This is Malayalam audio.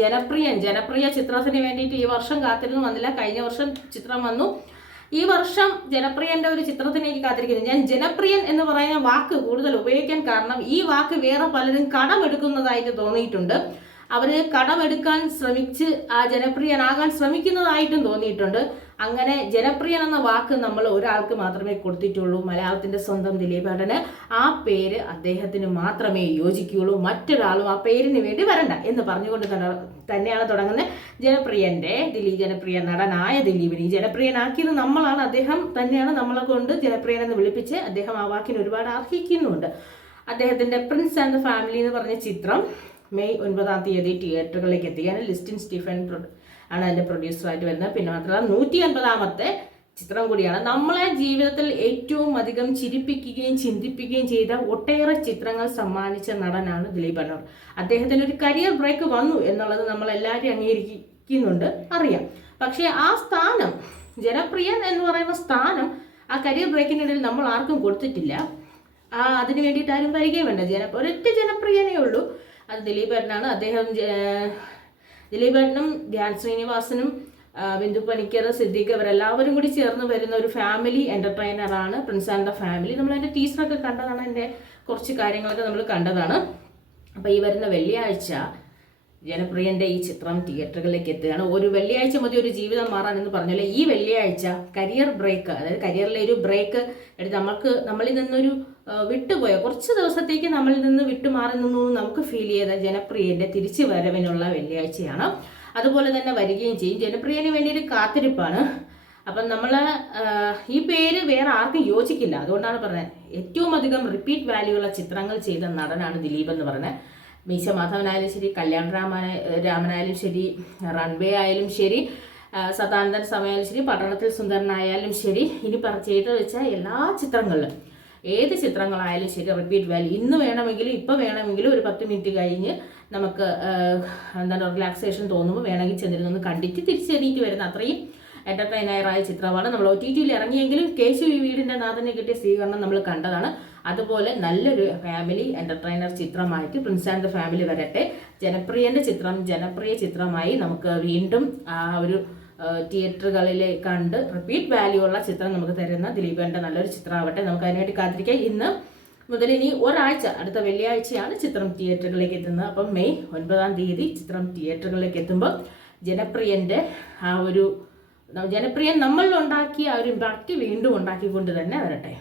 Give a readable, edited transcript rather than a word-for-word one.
ജനപ്രിയ ചിത്രത്തിന് വേണ്ടിയിട്ട് ഈ വർഷം കാത്തിരുന്ന് വന്നില്ല. കഴിഞ്ഞ വർഷം ചിത്രം വന്നു. ഈ വർഷം ജനപ്രിയന്റെ ഒരു ചിത്രത്തിലേക്ക് കാത്തിരിക്കുന്നു. ഞാൻ ജനപ്രിയൻ എന്ന് പറയുന്ന വാക്ക് കൂടുതൽ ഉപയോഗിക്കാൻ കാരണം ഈ വാക്ക് വേറെ പലരും കടമെടുക്കുന്നതായിട്ട് തോന്നിയിട്ടുണ്ട്. അവര് കടമെടുക്കാൻ ശ്രമിച്ച് ആ ജനപ്രിയനാകാൻ ശ്രമിക്കുന്നതായിട്ടും തോന്നിയിട്ടുണ്ട്. അങ്ങനെ ജനപ്രിയൻ എന്ന വാക്ക് നമ്മൾ ഒരാൾക്ക് മാത്രമേ കൊടുത്തിട്ടുള്ളൂ. മലയാളത്തിന്റെ സ്വന്തം ദിലീപേട്ടന് ആ പേര് അദ്ദേഹത്തിന് മാത്രമേ യോജിക്കുകയുള്ളൂ. മറ്റൊരാളും ആ പേരിന് വേണ്ടി വരണ്ട എന്ന് പറഞ്ഞുകൊണ്ട് തന്നെയാണ് തുടങ്ങുന്നത്. ജനപ്രിയ നടനായ ദിലീപിനെ ജനപ്രിയനാക്കിയത് നമ്മളാണ്. അദ്ദേഹം തന്നെയാണ് നമ്മളെ കൊണ്ട് ജനപ്രിയൻ എന്ന് വിളിപ്പിച്ച് അദ്ദേഹം ആ വാക്കിന് ഒരുപാട് അർഹിക്കുന്നുണ്ട്. അദ്ദേഹത്തിന്റെ പ്രിൻസ് ആൻഡ് ദ ഫാമിലി എന്ന് പറഞ്ഞ ചിത്രം മെയ് 9 തിയേറ്ററുകളിലേക്ക് എത്തിയാണ്. ലിസ്റ്റിൻ സ്റ്റീഫൻ ആണ് അതിന്റെ പ്രൊഡ്യൂസറായിട്ട് വരുന്നത്. പിന്നെ മാത്രമല്ല 150ാമത്തെ ചിത്രം കൂടിയാണ്. നമ്മളെ ജീവിതത്തിൽ ഏറ്റവും അധികം ചിരിപ്പിക്കുകയും ചിന്തിപ്പിക്കുകയും ചെയ്ത ഒട്ടേറെ ചിത്രങ്ങൾ സമ്മാനിച്ച നടനാണ് ദിലീപ് അണ്ണൂർ. അദ്ദേഹത്തിന് ഒരു കരിയർ ബ്രേക്ക് വന്നു എന്നുള്ളത് നമ്മൾ എല്ലാവരും അംഗീകരിക്കുന്നുണ്ട്, അറിയാം. പക്ഷേ ആ സ്ഥാനം, ജനപ്രിയൻ എന്ന് പറയുന്ന സ്ഥാനം ആ കരിയർ ബ്രേക്കിനിടയിൽ നമ്മൾ ആർക്കും കൊടുത്തിട്ടില്ല. അതിന് വേണ്ടിയിട്ട് ആരും വരികയും വേണ്ട. ഒരൊറ്റ ജനപ്രിയനേ ഉള്ളൂ, അത് ദിലീപേട്ടനാണ്. അദ്ദേഹം ദിലീപേട്ടനും ധ്യാൻ ശ്രീനിവാസനും ബിന്ദു പണിക്കർ, സിദ്ദീഖ് അവരെല്ലാവരും കൂടി ചേർന്ന് വരുന്ന ഒരു ഫാമിലി എന്റർടൈനറാണ് പ്രിൻസ് ആൻഡ് ദ ഫാമിലി. നമ്മൾ അതിന്റെ ടീച്ചറൊക്കെ കണ്ടതാണ്, അതിന്റെ കുറച്ച് കാര്യങ്ങളൊക്കെ നമ്മൾ കണ്ടതാണ്. അപ്പോൾ ഈ വരുന്ന വെള്ളിയാഴ്ച ജനപ്രിയന്റെ ഈ ചിത്രം തിയേറ്ററുകളിലേക്ക് എത്തുകയാണ്. ഒരു വെള്ളിയാഴ്ച മതി ഒരു ജീവിതം മാറാൻ എന്ന് പറഞ്ഞാൽ ഈ വെള്ളിയാഴ്ച കരിയർ ബ്രേക്ക്, അതായത് കരിയറിലെ ഒരു ബ്രേക്ക് എടുത്ത് നമ്മളിൽ നിന്നൊരു വിട്ടുപോയ കുറച്ച് ദിവസത്തേക്ക് നമ്മളിൽ നിന്ന് വിട്ടുമാറി നിന്നു നമുക്ക് ഫീൽ ചെയ്ത ജനപ്രിയന്റെ തിരിച്ചു വരവിനുള്ള വെള്ളിയാഴ്ചയാണ്. അതുപോലെ തന്നെ വരികയും ചെയ്യും. ജനപ്രിയന് വേണ്ടിയൊരു കാത്തിരിപ്പാണ്. അപ്പം നമ്മൾ ഈ പേര് വേറെ ആർക്കും യോജിക്കില്ല. അതുകൊണ്ടാണ് പറഞ്ഞത് ഏറ്റവും അധികം റിപ്പീറ്റ് വാല്യൂ ഉള്ള ചിത്രങ്ങൾ ചെയ്ത നടനാണ് ദിലീപ് എന്ന് പറയുന്നത്. മീശ മാധവനായാലും ശരി, കല്യാൺ രാമനായാലും ശരി, റൺവേ ആയാലും ശരി, സദാനന്ദൻ സമയായാലും ശരി, പട്ടണത്തിൽ സുന്ദരനായാലും ശരി, ഇനി ചെയ്ത് വെച്ച എല്ലാ ചിത്രങ്ങളിലും ഏത് ചിത്രങ്ങളായാലും ശരി റിപ്പീറ്റ് വാല്യൂ. ഇന്ന് വേണമെങ്കിലും ഇപ്പോൾ വേണമെങ്കിലും ഒരു 10 മിനിറ്റ് കഴിഞ്ഞ് നമുക്ക് റിലാക്സേഷൻ തോന്നുമ്പോൾ വേണമെങ്കിൽ ചെന്നിരുന്നൊന്ന് കണ്ടിട്ട് തിരിച്ചെണീറ്റ് വരുന്ന അത്രയും എന്റർടൈനറായ ചിത്രമാണ്. നമ്മൾ OTTയിൽ ഇറങ്ങിയെങ്കിലും കേശു ഈ വീടിന്റെ നാഥന് കിട്ടിയ സ്വീകരണം നമ്മൾ കണ്ടതാണ്. അതുപോലെ നല്ലൊരു ഫാമിലി എന്റർടൈനർ ചിത്രമായിട്ട് പ്രിൻസ് ആൻഡ് ദ ഫാമിലി വരട്ടെ. ജനപ്രിയ ചിത്രമായി നമുക്ക് വീണ്ടും ആ ഒരു തിയേറ്ററുകളിൽ കണ്ട് റിപ്പീറ്റ് വാല്യൂ ഉള്ള ചിത്രം നമുക്ക് തരുന്ന ദിലീപേന്റെ നല്ലൊരു ചിത്രമാവട്ടെ. നമുക്ക് അതിനുവേണ്ടി കാത്തിരിക്കാം. ഇന്ന് മുതൽ ഇനി ഒരാഴ്ച, അടുത്ത വെള്ളിയാഴ്ചയാണ് ചിത്രം തിയേറ്ററുകളിലേക്ക് എത്തുന്നത്. അപ്പം മെയ് 9 ചിത്രം തിയേറ്ററുകളിലേക്ക് എത്തുമ്പോൾ ജനപ്രിയൻ നമ്മളിൽ ഉണ്ടാക്കിയ ആ ഒരു ഇമ്പാക്റ്റ് വീണ്ടും ഉണ്ടാക്കിക്കൊണ്ട് തന്നെ വരട്ടെ.